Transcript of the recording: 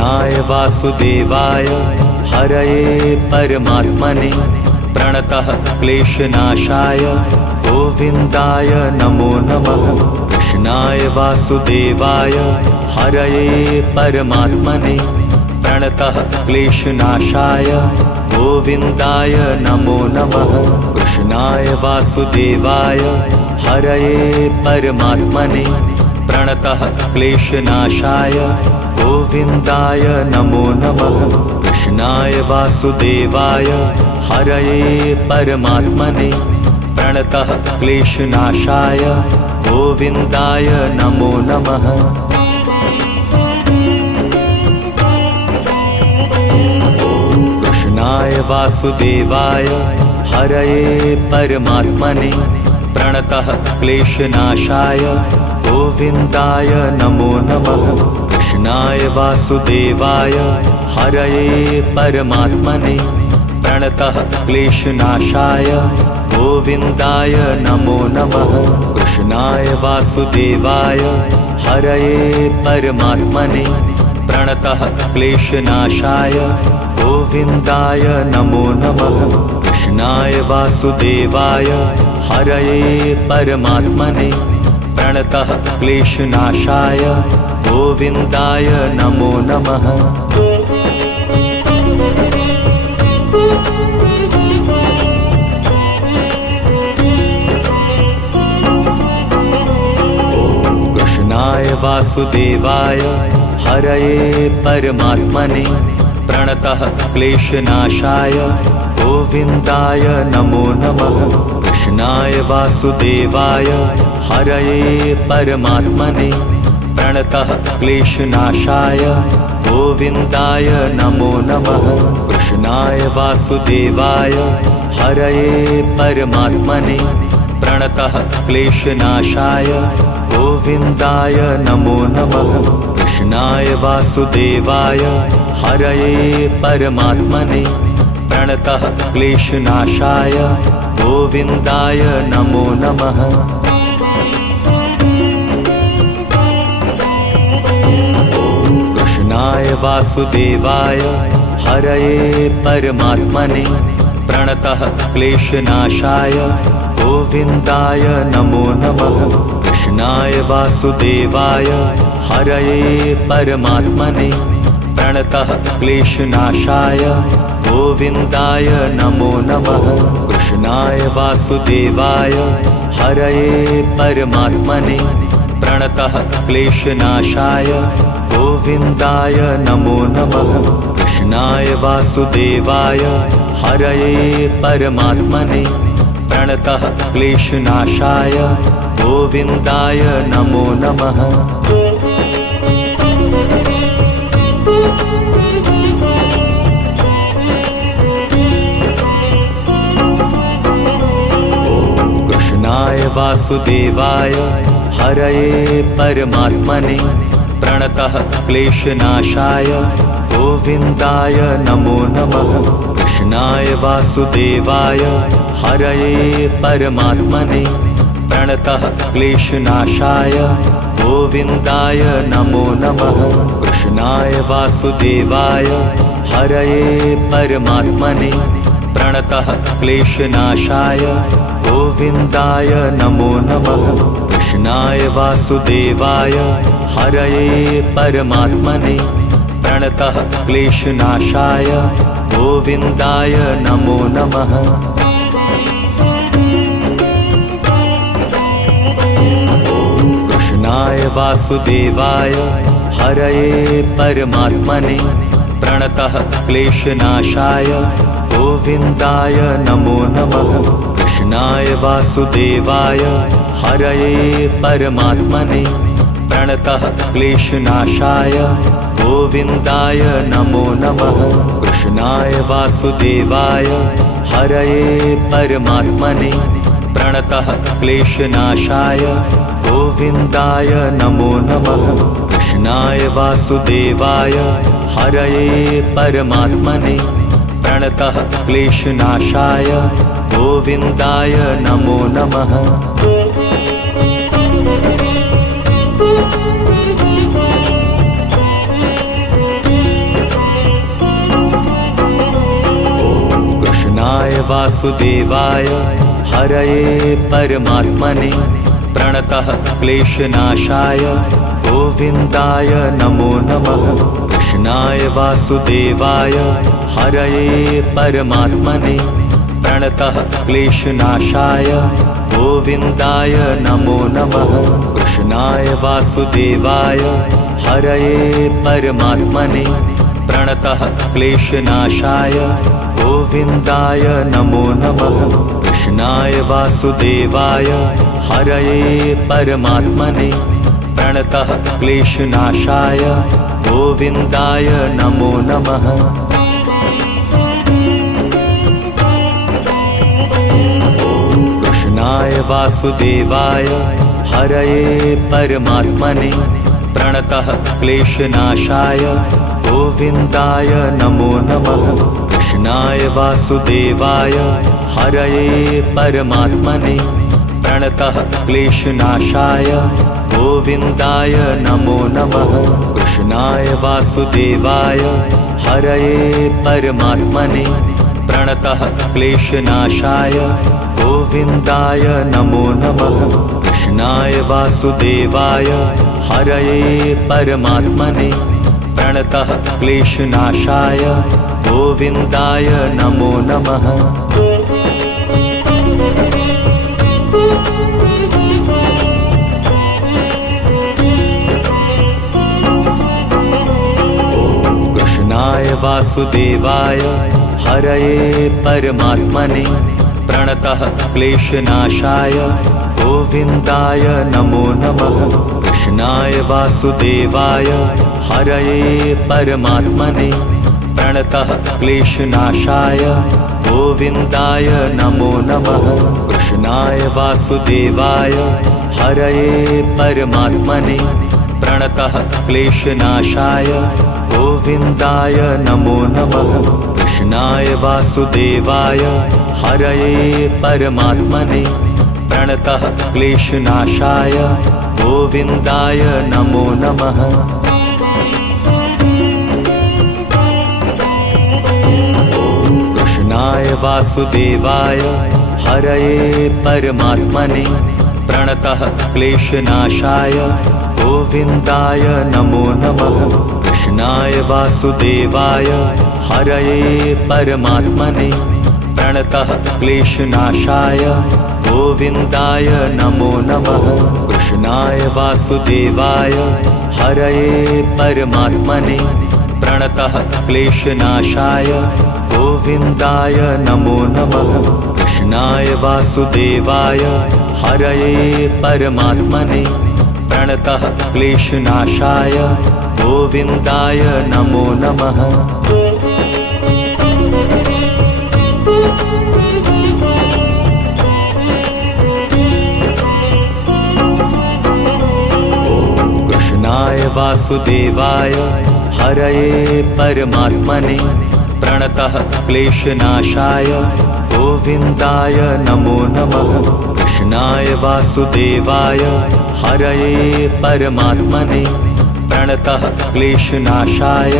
कृष्णाय वासुदेवाय हरये परमात्मने प्रणतः क्लेशनाशाय गोविन्दाय नमो नमः। कृष्णाय वासुदेवाय हरये परमात्मने प्रणतः क्लेशनाशाय गोविन्दाय नमो नमः। कृष्णाय वासुदेवाय हरये परमात्मने प्रणतः क्लेशनाशाय गोविन्दाय नमो नमः। कृष्णाय वासुदेवाय हरये परमात्मने प्रणतः क्लेशनाशाय गोविन्दाय नमो नमः। कृष्णाय वासुदेवाय हरये परमात्मने प्रणतः क्लेशनाशाय गोविन्दाय नमो नमः। कृष्णाय वासुदेवाय हरये परमात्मने प्रणतः क्लेशनाशाय गोविन्दाय नमो नमः। कृष्णाय वासुदेवाय हरये परमात्मने प्रणतः क्लेशनाशाय गोविन्दाय नमो नमः। कृष्णाय वासुदेवाय हरये परमात्मने प्रणतः क्लेशनाशाय गोविन्दाय नमो नमः। कृष्णाय वासुदेवाय हरये परमात्मने प्रणतः क्लेशनाशाय गोविन्दाय नमो नमः। कृष्णाय वासुदेवाय हरये परमात्मने प्रणतः क्लेशनाशाय गोविन्दाय नमो नमः। कृष्णाय वासुदेवाय हरये परमात्मने प्रणतः क्लेशनाशाय गोविन्दाय नमो नमः। कृष्णाय वासुदेवाय हरये परमात्मने प्रणतः क्लेशनाशाय गोविन्दाय नमो नमः। कृष्णाय वासुदेवाय हरये परमात्मने प्रणतः क्लेशनाशाय गोविन्दाय नमो नमः। कृष्णाय वासुदेवाय हरये परमात्मने प्रणतः क्लेशनाशाय गोविन्दाय नमो नमः। कृष्णाय वासुदेवाय हरये परमात्मने प्रणतः क्लेशनाशाय गोविन्दाय नमो नमः। कृष्णाय वासुदेवाय हरये परमात्मने प्रणतः क्लेशनाशाय गोविन्दाय नमो नमः। कृष्णाय वासुदेवाय हरये परमात्मने प्रणतः क्लेशनाशाय गोविन्दाय नमो नमः। कृष्णाय वासुदेवाय हरये परमात्मने प्रणतः क्लेशनाशाय गोविन्दाय नमो नमः। कृष्णाय वासुदेवाय हरये परमात्मने प्रणतः क्लेशनाशाय गोविन्दाय नमो नमः। कृष्णाय वासुदेवाय हरये परमात्मने प्रणतः क्लेशनाशाय गोविन्दाय नमो नमः। कृष्णाय वासुदेवाय हरये परमात्मने प्रणतः क्लेशनाशाय गोविन्दाय नमो नमः। कृष्णाय वासुदेवाय हरये परमात्मने प्रणतः क्लेशनाशाय गोविन्दाय नमो नमः। कृष्णाय वासुदेवाय हरये परमात्मने प्रणतः क्लेशनाशाय गोविन्दाय नमो नमः। कृष्णाय वासुदेवाय हरये परमात्मने प्रणतः क्लेशनाशाय गोविन्दाय नमो नमः। वासुदेवाय हरये परमात्मने प्रणतः क्लेशनाशाय गोविन्दाय नमो नमः। कृष्णाय वासुदेवाय हरये परमात्मने प्रणतः क्लेशनाशाय गोविन्दाय नमो नमः। कृष्णाय वासुदेवाय हरये परमात्मने प्रणतः क्लेशनाशाय गोविन्दाय नमो नमः। कृष्णाय वासुदेवाय हरये परमात्मने प्रणतः क्लेशनाशाय गोविन्दाय नमो नमः। कृष्णाय वासुदेवाय हरये परमात्मने प्रणतः क्लेशनाशाय गोविन्दाय नमो नमः। कृष्णाय वासुदेवाय हरये परमात्मने प्रणतः क्लेशनाशाय गोविन्दाय नमो नमः। कृष्णाय वासुदेवाय हरये परमात्मने प्रणतः क्लेशनाशाय गोविन्दाय नमो नमः। कृष्णाय वासुदेवाय हरये परमात्मने प्रणतः क्लेशनाशाय गोविन्दाय नमो नमः। कृष्णाय वासुदेवाय हरये परमात्मने प्रणतः क्लेशनाशाय गोविन्दाय नमो नमः। कृष्णाय वासुदेवाय हरये परमात्मने प्रणतः क्लेशनाशाय गोविन्दाय नमो नमः। कृष्णाय वासुदेवाय हरये परमात्मने प्रणतः क्लेशनाशाय गोविन्दाय नमो नमः। कृष्णाय वासुदेवाय हरये परमात्मने प्रणतः क्लेशनाशाय गोविन्दाय नमो नमः। कृष्णाय वासुदेवाय हरये परमात्मने प्रणतः क्लेशनाशाय गोविन्दाय नमो नमः। कृष्णाय वासुदेवाय हरये परमात्मने प्रणतः क्लेशनाशाय गोविन्दाय नमो नमः। कृष्णाय वासुदेवाय हरये परमात्मने प्रणतः क्लेशनाशाय गोविन्दाय नमो नमः। कृष्णाय वासुदेवाय हरये परमात्मने प्रणतः क्लेशनाशाय गोविन्दाय नमो नमः। कृष्णाय वासुदेवाय हरये परमात्मने प्रणतः क्लेशनाशाय गोविन्दाय नमो नमः। कृष्णाय वासुदेवाय हरये परमात्मने प्रणतः क्लेशनाशाय